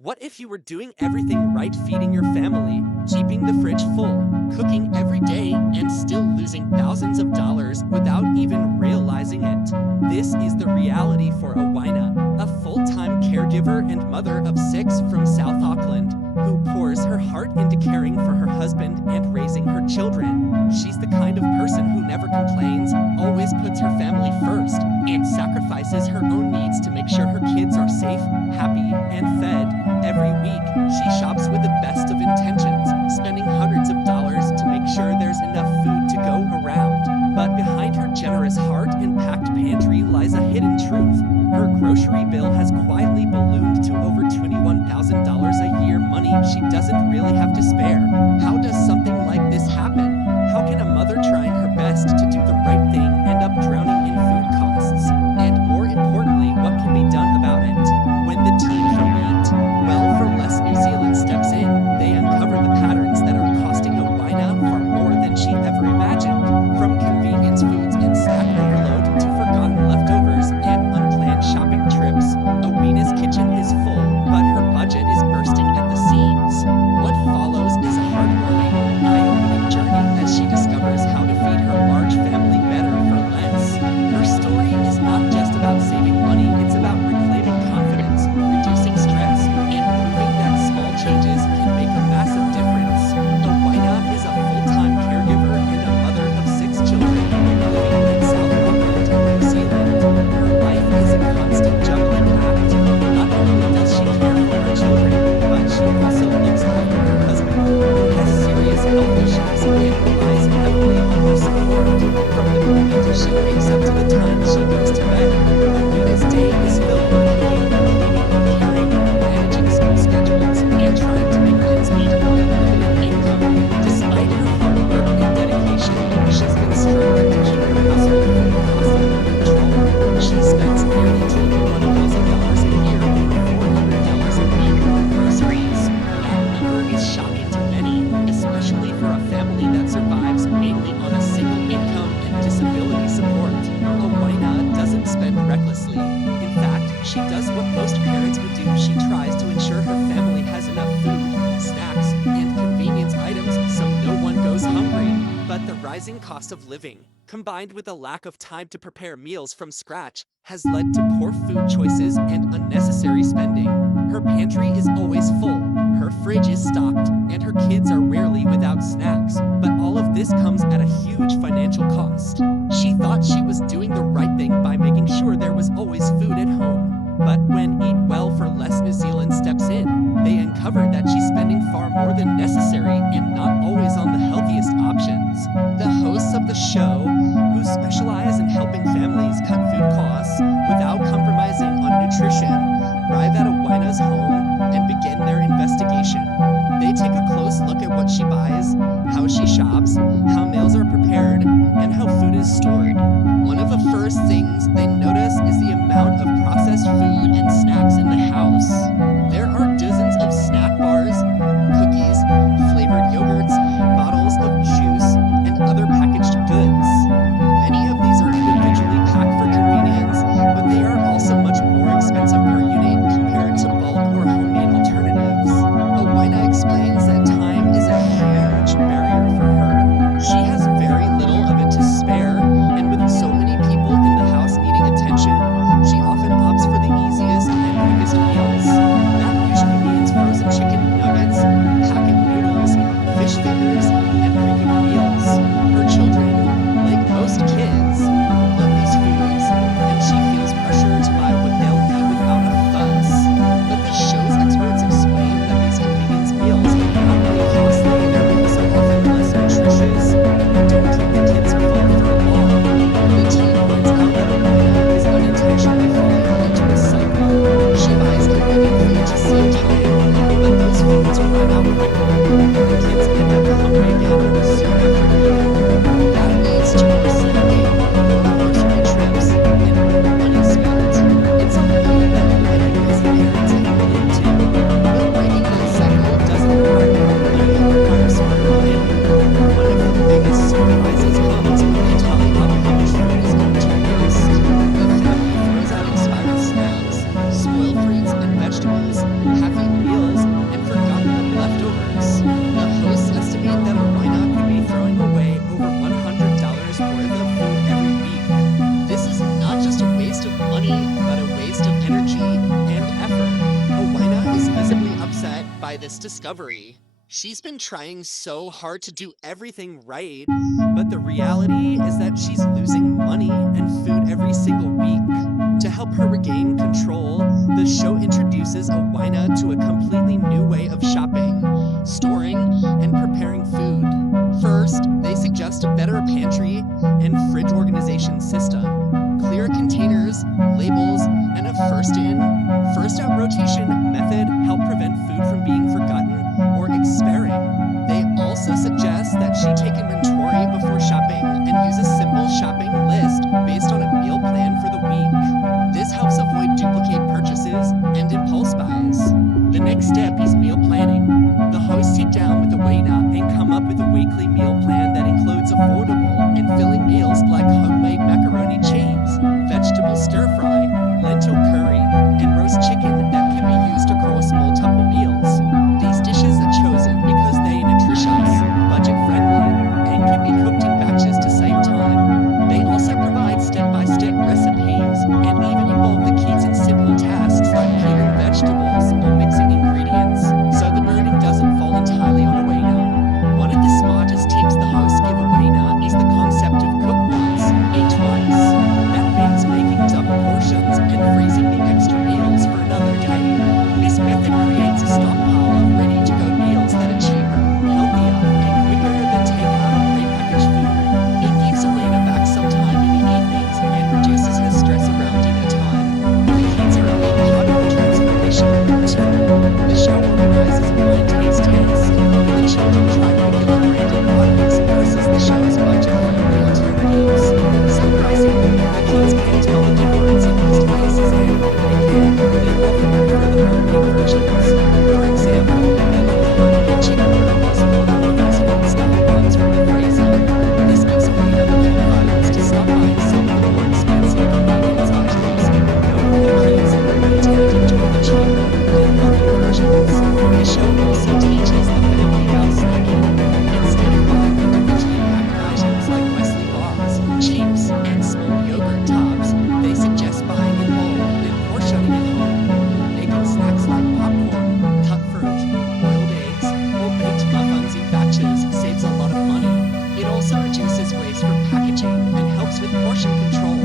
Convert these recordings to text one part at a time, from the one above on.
What if you were doing everything right, feeding your family, keeping the fridge full, cooking every day, and still losing thousands of dollars without even realizing it? This is the reality for Owina, a full-time caregiver and mother of 6 from South Auckland, who pours her heart into caring for her husband and raising her children. She's the kind of person who never complains, always puts her family first, and sacrifices her own needs to make sure her kids are safe, happy, and fed. Every week, she shops with the best of intentions, spending hundreds of dollars to make sure there's enough food to go around. But behind her generous heart and packed pantry lies a hidden truth. Her grocery bill has quietly ballooned to over $21,000 a year, money she doesn't really have to spare. How does something like this happen? How can a mother trying her best to do the right thing end up drowning in food costs? And more importantly, what can be done about it? When the team from New Zealand steps in, they uncover the patterns that are costing Owina far more than she ever imagined. From convenience foods and snack overload to forgotten leftovers and unplanned shopping trips, Owina's kitchen is full, but her budget is bursting at the seams. What follows is a heartwarming, eye-opening journey as she discovers how to feed her large family better for less. Her story is not just about saving money, it's about reclaiming confidence, reducing stress, changes can make a massive difference. Owina is a full-time caregiver and a mother of 6 children, living in South Auckland, New Zealand. Her life is a constant juggling act. Not only does she care for her children, but she also looks after her husband, who has serious health issues and relies heavily on her support. From the moment she wakes up to the time she goes to bed, Owina's day is filled with cooking, caring, managing school schedules, and trying to make ends meet on a limited income. Despite her hard work and dedication, she's been struggling to keep her household food costs under control. She spends nearly $21,000 a year or $400 a week on groceries. That number is shocking to many, especially for a family that survives mainly on a single income and disability support. Owina doesn't spend recklessly. In fact, she does what most parents would do. She tries to ensure her family has enough food, snacks, and convenience items so no one goes hungry. But the rising cost of living, combined with a lack of time to prepare meals from scratch, has led to poor food choices and unnecessary spending. Her pantry is always full, her fridge is stocked, and her kids are rarely without snacks. But all of this comes at a huge financial cost. She thought she was doing the right thing by making sure there was always food at home. But when Eat Well for Less New Zealand steps in, they uncover that she's spending far more than necessary and not always on the healthiest options. The hosts of the show, who specialize in helping families cut food costs without compromising on nutrition, arrive at Owina's home and begin their investigation. They take a close look at what she buys, how she shops, how meals are prepared, and how food is stored. One of the first things they notice is the amount of processed food and snacks in the house. There are dozens of snack bars, cookies, flavored yogurts, bottles of juice, and other packaged goods. Many of these are individually packed for convenience, but they are also much more expensive per unit compared to bulk or homemade alternatives. Owina explains that time is a huge barrier for her. She has very little of it to spare, and with so many people in the house needing attention, she often opts for the easiest and quickest meals. That usually means frozen chicken nuggets, packet noodles, fish fingers, and pre-cooked meals. Her children, like most kids, love these foods, and she feels pressure to buy what they'll eat without a fuss. But the show's experts explain that these convenience meals are not only costly, they're also often less nutritious and don't keep the kids full for long. The team points out that Owina is unintentionally falling into a cycle. She buys convenient food to save time, but those foods run out quickly. The kids end up hungry again soon after eating. That leads to more snacking, more grocery trips, and more money spent. It's a loop that many busy parents can get into. But breaking that cycle doesn't require more money, it requires smarter planning. One of the biggest surprises comes when they tally up how much food is going to waste. The family throws out expired snacks, spoiled fruits and vegetables, half-eaten by this discovery. She's been trying so hard to do everything right, but the reality is that she's losing money and food every single week. To help her regain control, the show introduces Owena to a completely new way of shopping, storing, and preparing food. First, they suggest a better pantry and fridge organization system, clear containers, labels, and a first-in, first-out rotation method help prevent food from being forgotten or expiring. They also suggest that she take inventory before shopping and use a simple shopping list based on a meal plan for the week. This helps avoid duplicate purchases and impulse buys. The next step is meal planning. The hosts sit down with Owena and come up with a weekly meal plan that includes affordable and filling meals like homemade macaroni cheese, vegetable stir-fry, lentil curry, and roast chicken that can be used across multiple meals. These dishes are chosen because they are nutritious, budget-friendly, and can be cooked in batches to save time. They also provide step-by-step recipes and even involve the kids in simple tasks like peeling vegetables or mixing ingredients, so the burden doesn't fall entirely on Owena. One of the smartest tips the hosts give Owena is the concept of cook once, eat twice. That means making double portions and freezing the extra meals for another day. This method creates a stockpile of ready-to-go meals that are cheaper, healthier, and quicker than takeout or prepackaged food. It gives Owena back some time in the evenings and reduces her stress around dinner time. The kids are a big part of the transformation, too. The show organizes a blind taste test. The children try regular branded products versus the show's budget-friendly alternatives. Surprisingly, the kids can't tell the difference in most cases, and again, they often prefer the homemade versions. For example, they like the homemade chicken burgers more than the fast-food-style ones from the freezer. This gives Owena the confidence to stop buying some of the more expensive convenience items, knowing her kids are going to enjoy the cheaper and healthier versions. The show also teaches the family about snacking. Instead of buying individually packed items like Wesley bars, chips, and small yogurt tubs, they suggest buying in bulk and portioning at home. Making snacks like popcorn, cut fruit, boiled eggs, or baked muffins in batches saves a lot of money. It also reduces waste from packaging and helps with portion control.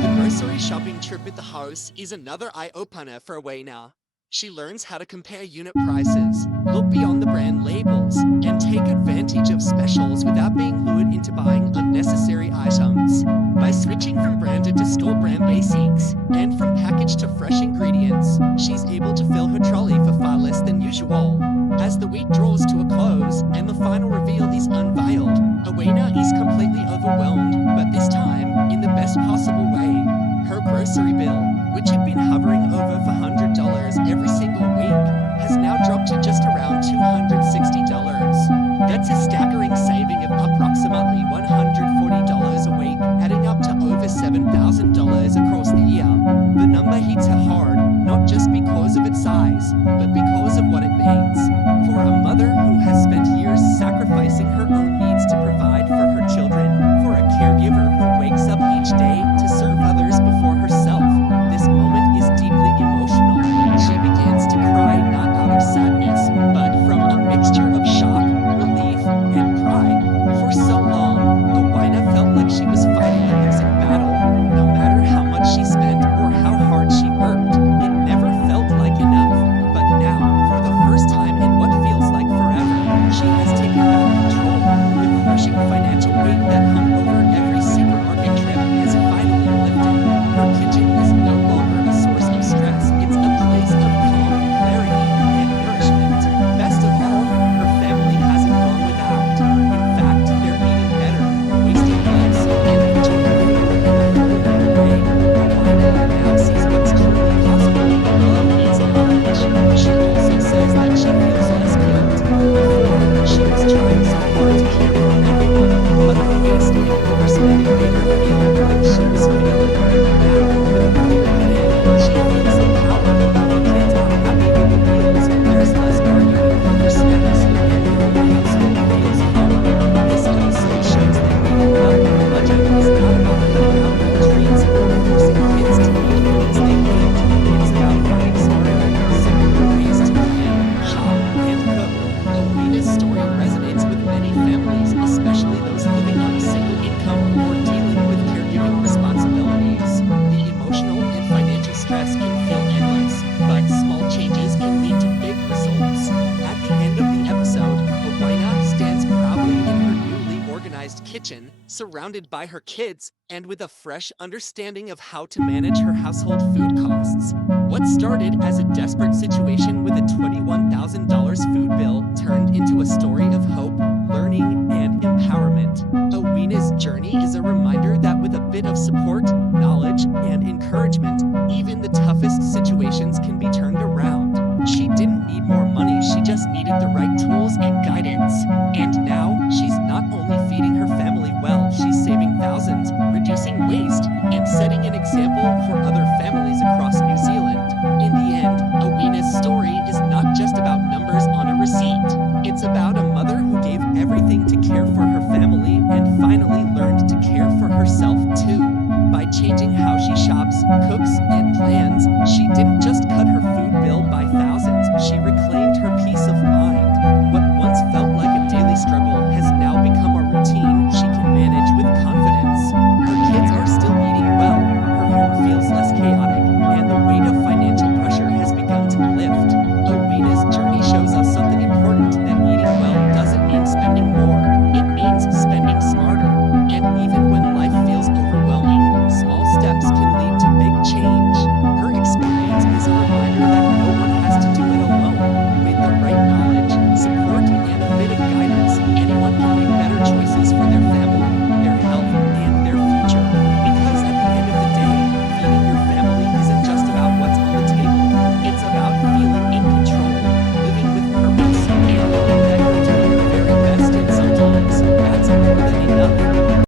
The grocery shopping trip with the host is another eye-opener for Owena. She learns how to compare unit prices, look beyond the brand labels, and take advantage of specials without being lured into buying unnecessary items. By switching from branded to store brand basics, and from packaged to fresh ingredients, she's able to fill her trolley for far less than usual. As the week draws to a close and the final reveal is unveiled, Owena is completely overwhelmed, but this time in the best possible way. Her grocery bill, which had been hovering over $400 every single week, has now dropped to just around $260. That's a staggering saving of approximately $140 a week, adding up to over $7,000 across the year. The number hits her hard, not just because of its size, but because of what it means. For a mother surrounded by her kids, and with a fresh understanding of how to manage her household food costs. What started as a desperate situation with a 21